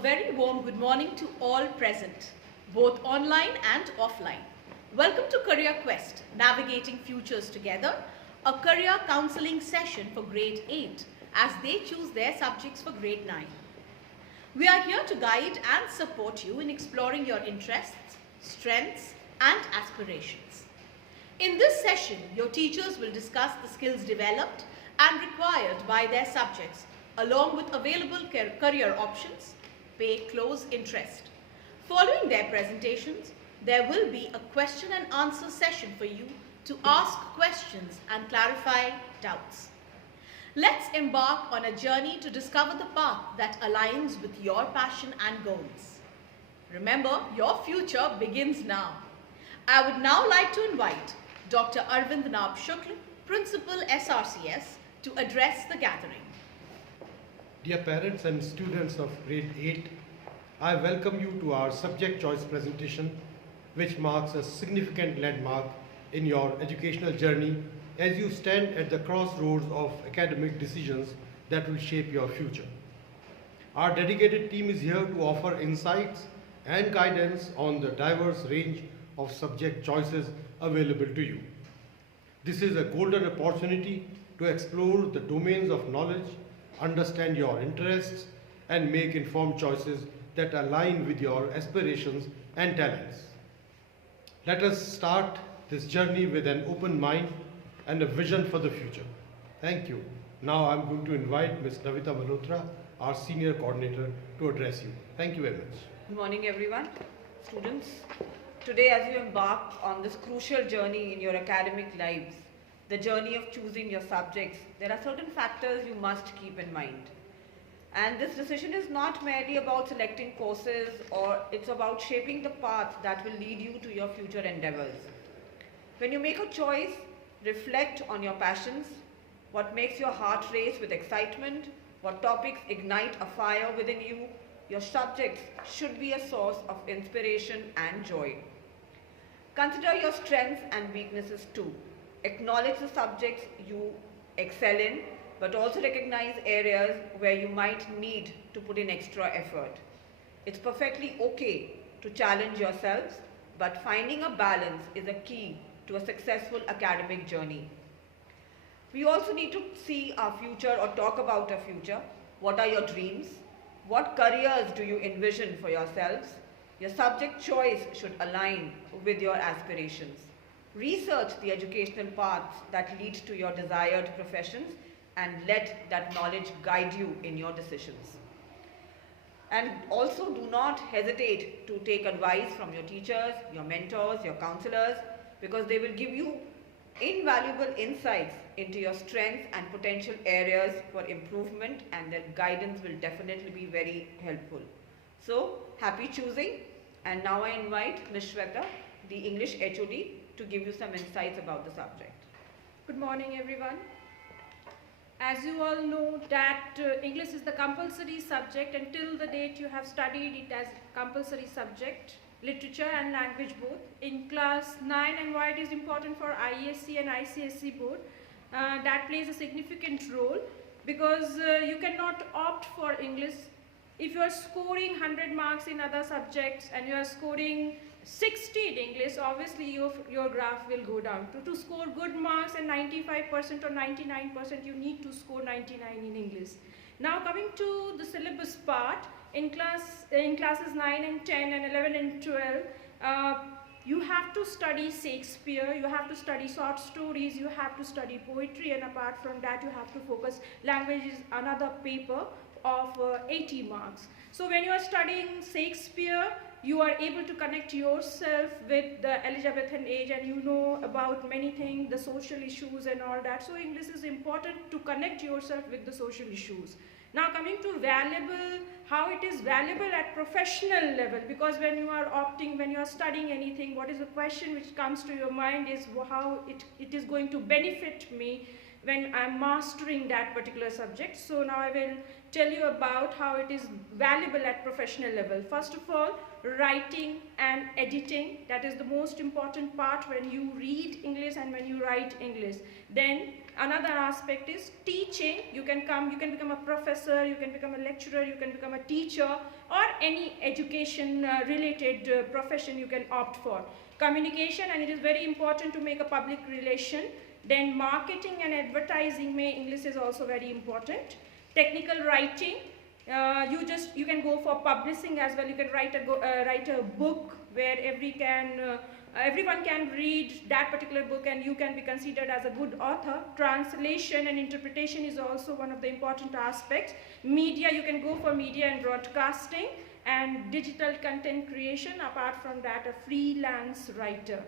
very warm good morning to all present, both online and offline. Welcome to Career Quest, Navigating Futures Together, a career counseling session for grade 8 as they choose their subjects for grade 9. We are here to guide and support you in exploring your interests, strengths, and aspirations. In this session, your teachers will discuss the skills developed and required by their subjects, along with available career options. Pay close interest. Following their presentations, there will be a question and answer session for you to ask questions and clarify doubts. Let's embark on a journey to discover the path that aligns with your passion and goals. Remember, your future begins now. I would now like to invite Dr. Arvind Nab Shukla, Principal SRCS, to address the gathering. Dear parents and students of grade 8, I welcome you to our subject choice presentation, which marks a significant landmark in your educational journey as you stand at the crossroads of academic decisions that will shape your future. Our dedicated team is here to offer insights and guidance on the diverse range of subject choices available to you. This is a golden opportunity to explore the domains of knowledge, understand your interests, and make informed choices that align with your aspirations and talents. Let us start this journey with an open mind and a vision for the future. Thank you. Now I'm going to invite Ms. Navita Malhotra, our Senior Coordinator, to address you. Thank you very much. Good morning, everyone. Students, today as you embark on this crucial journey in your academic lives, the journey of choosing your subjects, there are certain factors you must keep in mind. And this decision is not merely about selecting courses, or it's about shaping the path that will lead you to your future endeavors. When you make a choice, reflect on your passions, what makes your heart race with excitement, what topics ignite a fire within you. Your subjects should be a source of inspiration and joy. Consider your strengths and weaknesses too. Acknowledge the subjects you excel in, but also recognize areas where you might need to put in extra effort. It's perfectly okay to challenge yourselves, but finding a balance is a key to a successful academic journey. We also need to see our future or talk about our future. What are your dreams? What careers do you envision for yourselves? Your subject choice should align with your aspirations. Research the educational paths that lead to your desired professions and let that knowledge guide you in your decisions. And also do not hesitate to take advice from your teachers, your mentors, your counselors, because they will give you invaluable insights into your strengths and potential areas for improvement, and their guidance will definitely be very helpful. So, happy choosing. And now I invite Ms. Shweta, the English HOD, to give you some insights about the subject. Good morning, everyone. As you all know that English is the compulsory subject until the date you have studied it as compulsory subject, literature and language both. In class 9 and why it is important for IESC and ICSE board, that plays a significant role because you cannot opt for English. If you are scoring 100 marks in other subjects and you are scoring 60 in English, obviously your graph will go down. To score good marks and 95% or 99%, you need to score 99 in English. Now coming to the syllabus part, in classes 9 and 10 and 11 and 12, you have to study Shakespeare, you have to study short stories, you have to study poetry, and apart from that you have to focus language is another paper of 80 marks. So when you are studying Shakespeare, you are able to connect yourself with the Elizabethan age and you know about many things, the social issues and all that. So English is important to connect yourself with the social issues. Now coming to valuable, how it is valuable at professional level, because when you are opting, when you are studying anything, what is the question which comes to your mind is how it is going to benefit me when I'm mastering that particular subject. So now I will tell you about how it is valuable at professional level. First of all, writing and editing, that is the most important part when you read English and when you write English. Then another aspect is teaching. You can become a professor, you can become a lecturer, you can become a teacher, or any education related profession you can opt for. Communication, and it is very important to make a public relation. Then marketing and advertising, English is also very important. Technical writing, you can go for publishing as well. You can write a book where everyone can read that particular book and you can be considered as a good author. Translation and interpretation is also one of the important aspects. Media, you can go for media and broadcasting, and digital content creation. Apart from that, a freelance writer.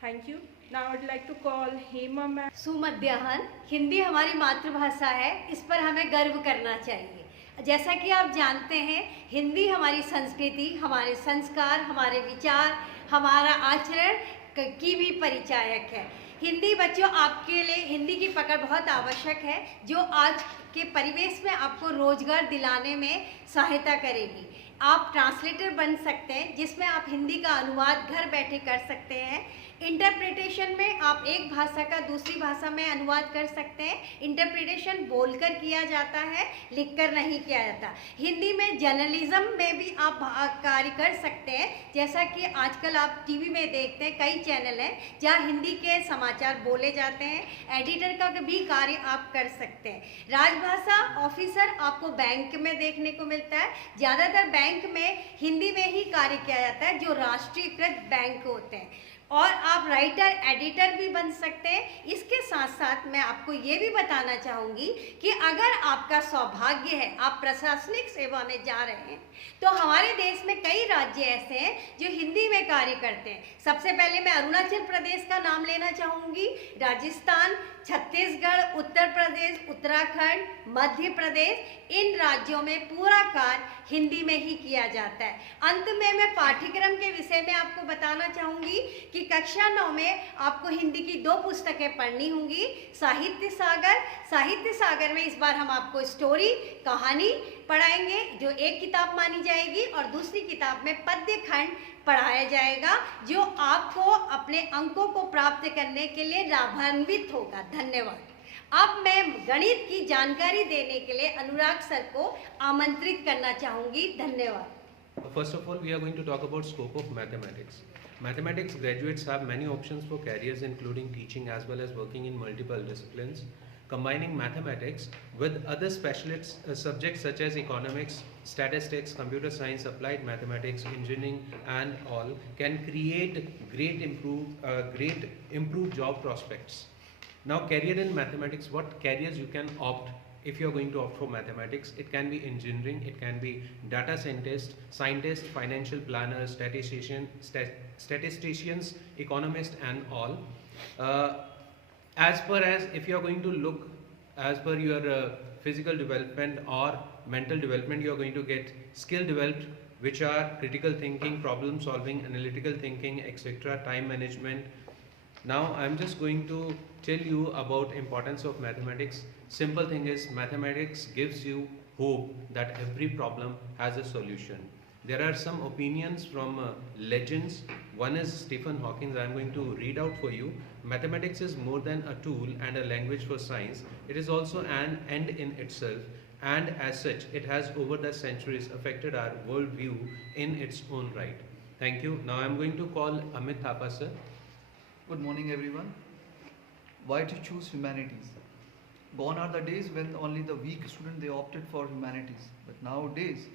Thank you. Now I would like to call Hema ma'am. सुमध्याहन, Hindi हमारी मातृभाषा है, इस पर हमें गर्व करना चाहिए। जैसा कि आप जानते हैं, हिंदी हमारी संस्कृति, हमारे संस्कार, हमारे विचार, हमारा आचरण की भी परिचायक है। हिंदी बच्चों, आपके लिए हिंदी की पकड़ बहुत आवश्यक है, जो आज के परिवेश में आपको रोजगार दिलाने में सहायता करेगी। आप ट्रांसलेटर बन सकते हैं, जिसमें आप हिंदी का अनुवाद घर बैठे कर सकते हैं। इंटरप्रिटेशन में आप एक भाषा का दूसरी भाषा में अनुवाद कर सकते हैं। इंटरप्रिटेशन बोलकर किया जाता है, लिखकर नहीं किया जाता। हिंदी में जर्नलिज्म में भी आप कार्य कर सकते हैं, जैसा कि आजकल आप टीवी में देखते हैं, कई चैनल हैं जहां हिंदी के समाचार बोले जाते हैं। एडिटर का भी कार्य आप कर सकते हैं। राजभाषा ऑफिसर आपको बैंक में देखने को मिलता है। ज़्यादातर बैंक में हिंदी में ही कार्य किया जाता है, जो राष्ट्रीयकृत बैंक होते हैं। और आप राइटर एडिटर भी बन सकते हैं। इसके साथ साथ मैं आपको ये भी बताना चाहूँगी कि अगर आपका सौभाग्य है, आप प्रशासनिक सेवा में जा रहे हैं, तो हमारे देश में कई राज्य ऐसे हैं जो हिंदी में कार्य करते हैं। सबसे पहले मैं अरुणाचल प्रदेश का नाम लेना चाहूँगी, राजस्थान, छत्तीसगढ़, उत्तर प्रदेश, उत्तराखंड, मध्य प्रदेश, इन राज्यों में पूरा कार्य हिंदी में ही किया जाता है। अंत में मैं पाठ्यक्रम के विषय में आपको बताना चाहूँगी कि कक्षा 9 में आपको हिंदी की 2 पुस्तकें पढ़नी होंगी। साहित्य सागर में इस बार हम आपको स्टोरी, कहानी पढ़ाएंगे, जो एक किताब मानी जाएगी, और दूसरी किताब में पद्य खंड पढ़ाया जाएगा, जो आपको अपने अंकों को प्राप्त करने के लिए लाभान्वित होगा। धन्यवाद। अब मैं गणित की जानकारी देने के लिए अनुराग सर को आमंत्रित करना चाहूँगी। धन्यवाद। First of all, we are going to talk about scope of mathematics. Mathematics graduates have many options for careers, including teaching as well as working in multiple disciplines. Combining mathematics with other specialist subjects such as economics, statistics, computer science, applied mathematics, engineering, and all can create great improved job prospects. Now, career in mathematics, what careers you can opt if you are going to opt for mathematics? It can be engineering, it can be data scientist, financial planner, statisticians, economist, and all. As per as if you are going to look as per your physical development or mental development, you are going to get skill developed, which are critical thinking, problem solving, analytical thinking, etc., time management. Now I am just going to tell you about importance of mathematics. Simple thing is, mathematics gives you hope that every problem has a solution. There are some opinions from legends. One is Stephen Hawking. I am going to read out for you. Mathematics is more than a tool and a language for science. It is also an end in itself, and as such, it has over the centuries affected our worldview in its own right. Thank you. Now I am going to call Amit Thapa sir. Good morning, everyone. Why to choose humanities? Gone are the days when only the weak students they opted for humanities, but nowadays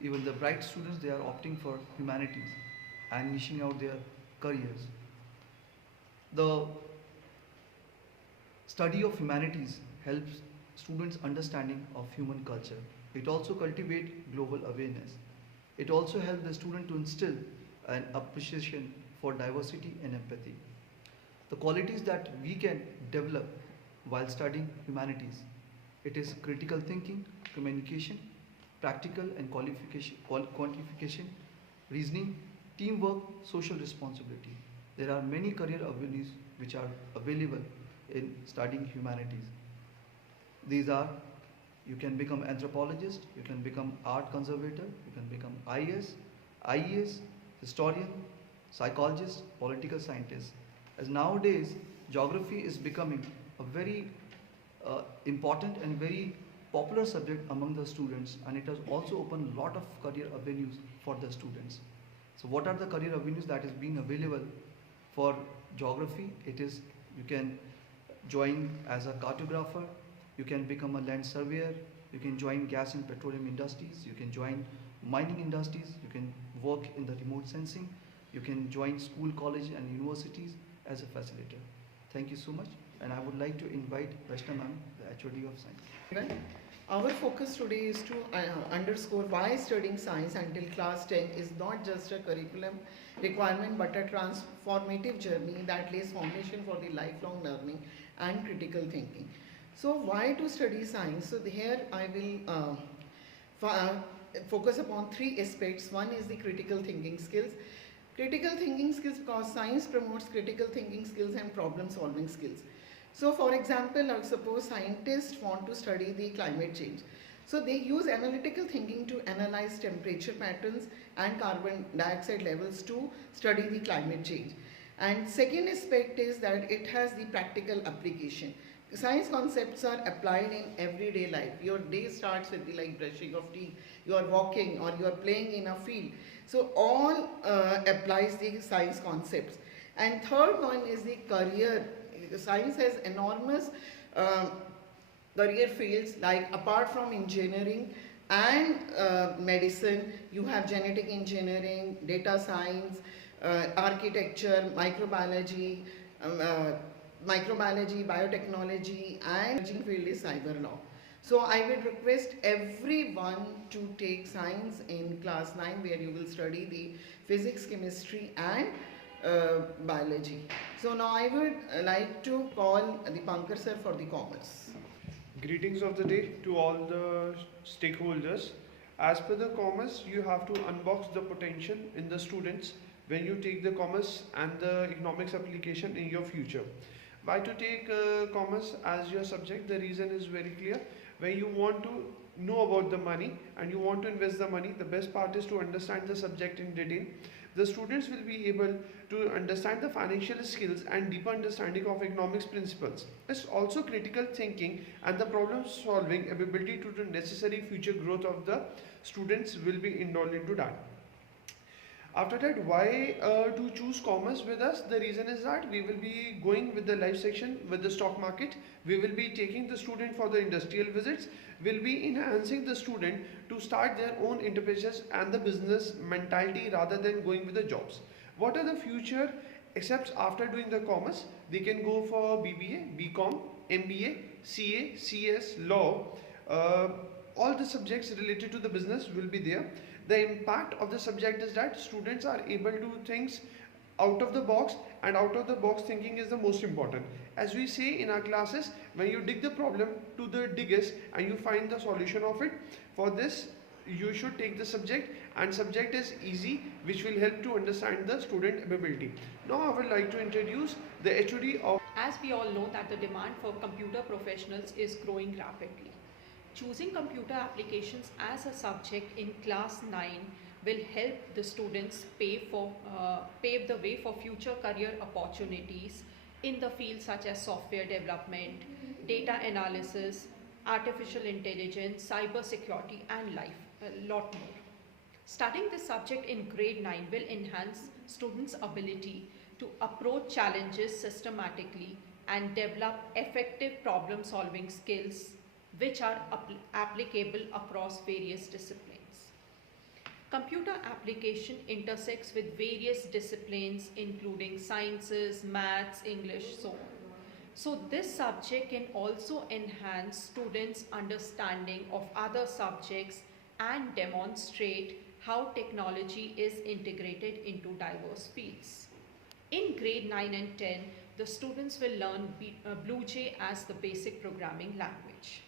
even the bright students they are opting for humanities and niching out their careers. The study of humanities helps students understanding of human culture. It also cultivates global awareness. It also helps the student to instill an appreciation for diversity and empathy. The qualities that we can develop while studying humanities, it is critical thinking, communication, practical and quantification, reasoning, teamwork, social responsibility. There are many career avenues which are available in studying humanities. These are, you can become anthropologist, you can become art conservator, you can become IES, historian, psychologist, political scientist. As nowadays, geography is becoming a very important and very popular subject among the students, and it has also opened a lot of career avenues for the students. So what are the career avenues that is being available for geography? It is, you can join as a cartographer, you can become a land surveyor, you can join gas and petroleum industries, you can join mining industries, you can work in the remote sensing, you can join school, college and universities as a facilitator. Thank you so much, and I would like to invite Rashna ma'am, the HOD of Science. Our focus today is to underscore why studying science until class 10 is not just a curriculum requirement but a transformative journey that lays foundation for the lifelong learning and critical thinking. So why to study science? So here I will focus upon three aspects. One is the critical thinking skills. Critical thinking skills, because science promotes critical thinking skills and problem solving skills. So for example, suppose scientists want to study the climate change. So they use analytical thinking to analyze temperature patterns and carbon dioxide levels to study the climate change. And second aspect is that it has the practical application. Science concepts are applied in everyday life. Your day starts with the brushing of teeth, you are walking or you are playing in a field. So all applies the science concepts. And third one is the career. Science has enormous career fields, like apart from engineering and medicine, you have genetic engineering, data science, architecture, microbiology, biotechnology, and emerging field is cyber law. So I would request everyone to take science in class 9, where you will study the physics, chemistry and biology. So now I would like to call the Pankar sir for the commerce. Greetings of the day to all the stakeholders. As per the commerce, you have to unbox the potential in the students when you take the commerce and the economics application in your future. Why to take commerce as your subject? The reason is very clear. When you want to know about the money and you want to invest the money, the best part is to understand the subject in detail. The students will be able to understand the financial skills and deeper understanding of economics principles. It's also critical thinking and the problem solving ability to the necessary future growth of the students will be involved into that. After that, why to choose commerce with us? The reason is that we will be going with the live section with the stock market. We will be taking the student for the industrial visits. We'll be enhancing the student to start their own enterprises and the business mentality rather than going with the jobs. What are the future except after doing the commerce? They can go for BBA, BCom, MBA, CA, CS, law. All the subjects related to the business will be there. The impact of the subject is that students are able to do things out of the box, and out of the box thinking is the most important. As we say in our classes, when you dig the problem to the diggest and you find the solution of it, for this you should take the subject, and subject is easy, which will help to understand the student ability. Now I would like to introduce the HOD of. As we all know that the demand for computer professionals is growing rapidly. Choosing computer applications as a subject in class 9 will help the students pave the way for future career opportunities in the fields such as software development, data analysis, artificial intelligence, cyber security and a lot more. Studying this subject in grade 9 will enhance students' ability to approach challenges systematically and develop effective problem solving skills which are applicable across various disciplines. Computer application intersects with various disciplines including sciences, maths, English, so on. So this subject can also enhance students' understanding of other subjects and demonstrate how technology is integrated into diverse fields. In grade 9 and 10, the students will learn BlueJ as the basic programming language.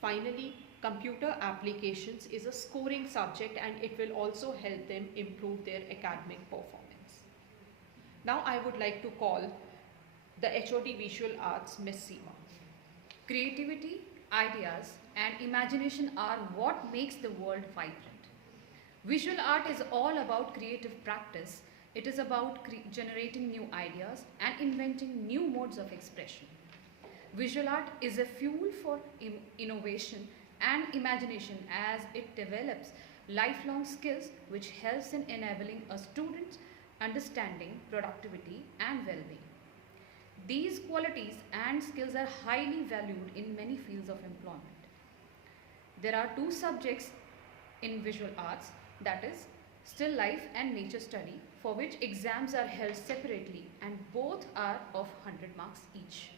Finally, computer applications is a scoring subject and it will also help them improve their academic performance. Now I would like to call the HOD Visual Arts, Ms. Seema. Creativity, ideas, and imagination are what makes the world vibrant. Visual art is all about creative practice. It is about generating new ideas and inventing new modes of expression. Visual art is a fuel for innovation and imagination as it develops lifelong skills which helps in enabling a student's understanding, productivity and well-being. These qualities and skills are highly valued in many fields of employment. There are two subjects in visual arts, that is still life and nature study, for which exams are held separately and both are of 100 marks each.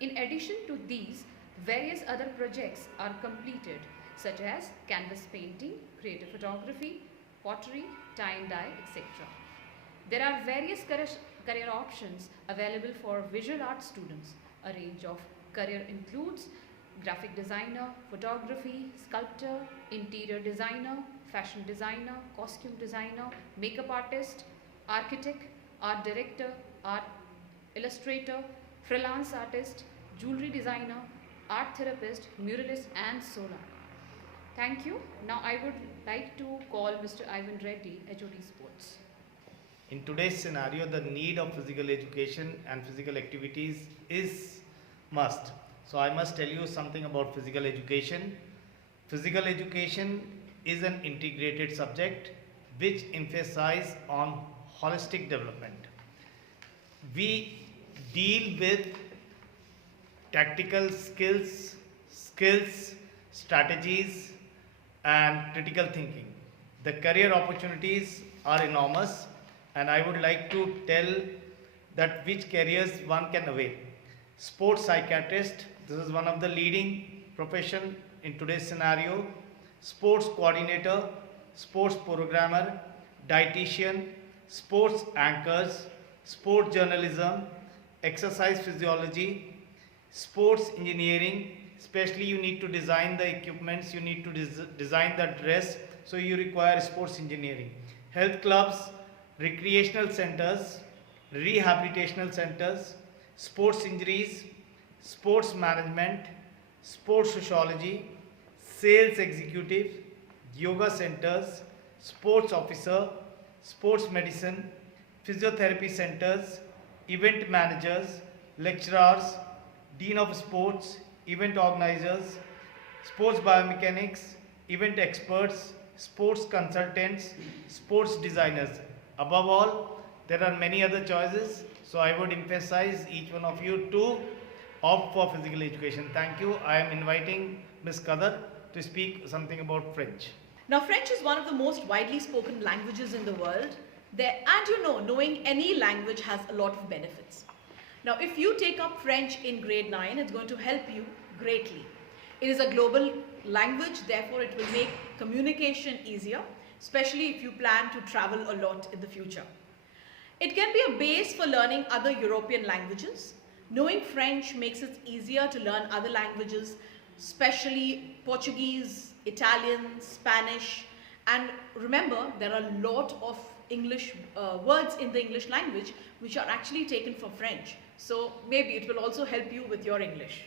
In addition to these, various other projects are completed such as canvas painting, creative photography, pottery, tie and dye, etc. There are various career options available for visual art students. A range of career includes graphic designer, photography, sculptor, interior designer, fashion designer, costume designer, makeup artist, architect, art director, art illustrator, freelance artist, jewelry designer, art therapist, muralist and so on. Thank you. Now I would like to call Mr. Ivan Reddy, HOD Sports. In today's scenario, the need of physical education and physical activities is must. So I must tell you something about physical education. Physical education is an integrated subject which emphasizes on holistic development. We deal with tactical skills, strategies and critical thinking. The career opportunities are enormous and I would like to tell that which careers one can avail. Sports psychiatrist, this is one of the leading profession in today's scenario. Sports coordinator, sports programmer, dietitian, sports anchors, sports journalism, exercise physiology, sports engineering, especially you need to design the equipments, you need to design the dress, so you require sports engineering. Health clubs, recreational centers, rehabilitational centers, sports injuries, sports management, sports sociology, sales executive, yoga centers, sports officer, sports medicine, physiotherapy centers, event managers, lecturers, dean of sports, event organizers, sports biomechanics, event experts, sports consultants, sports designers. Above all, there are many other choices, so I would emphasize each one of you to opt for physical education. Thank you. I am inviting Ms. Kadar to speak something about French. Now, French is one of the most widely spoken languages in the world. And you know, knowing any language has a lot of benefits. Now, if you take up French in grade 9, it's going to help you greatly. It is a global language, therefore it will make communication easier, especially if you plan to travel a lot in the future. It can be a base for learning other European languages. Knowing French makes it easier to learn other languages, especially Portuguese, Italian, Spanish, and remember there are a lot of English words in the English language which are actually taken from French. So maybe it will also help you with your English.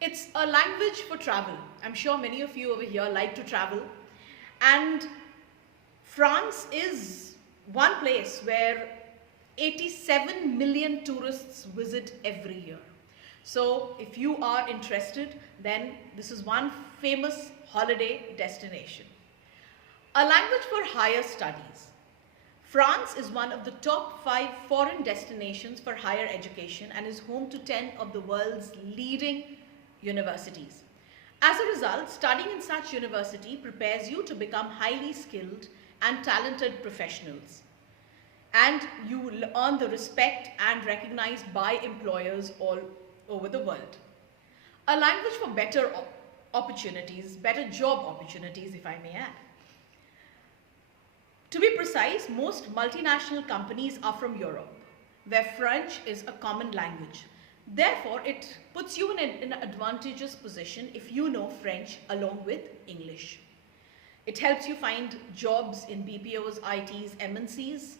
It's a language for travel. I'm sure many of you over here like to travel. And France is one place where 87 million tourists visit every year. So if you are interested, then this is one famous holiday destination. A language for higher studies. France is one of the top 5 foreign destinations for higher education and is home to 10 of the world's leading universities. As a result, studying in such university prepares you to become highly skilled and talented professionals. And you will earn the respect and recognized by employers all over the world. A language for better opportunities, better job opportunities, if I may add. To be precise, most multinational companies are from Europe, where French is a common language. Therefore, it puts you in an advantageous position if you know French along with English. It helps you find jobs in BPOs, ITs, MNCs.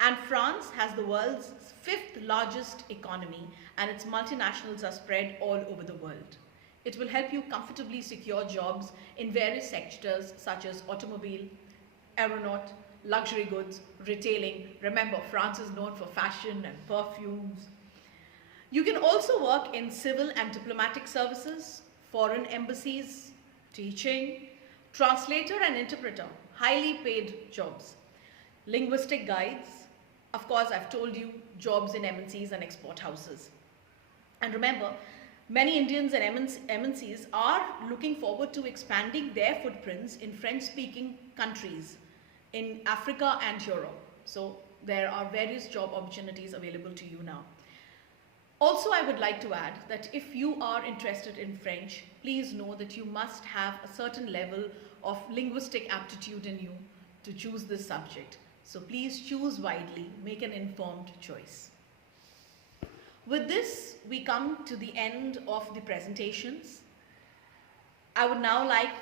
And France has the world's 5th largest economy and its multinationals are spread all over the world. It will help you comfortably secure jobs in various sectors such as automobile, aeronaut, luxury goods, retailing. Remember, France is known for fashion and perfumes. You can also work in civil and diplomatic services, foreign embassies, teaching, translator and interpreter, highly paid jobs, linguistic guides. Of course, I've told you, jobs in MNCs and export houses. And remember, many Indians and MNCs are looking forward to expanding their footprints in French-speaking countries in Africa and Europe. So there are various job opportunities available to you now. Also, I would like to add that if you are interested in French, please know that you must have a certain level of linguistic aptitude in you to choose this subject. So please choose widely, make an informed choice. With this, we come to the end of the presentations. I would now like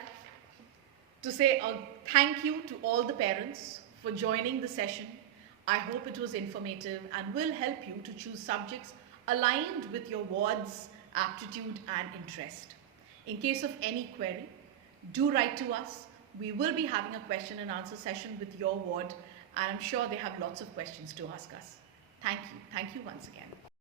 to say a thank you to all the parents for joining the session. I hope it was informative and will help you to choose subjects aligned with your ward's aptitude and interest. In case of any query, do write to us. We will be having a question and answer session with your ward, and I'm sure they have lots of questions to ask us. Thank you. Thank you once again.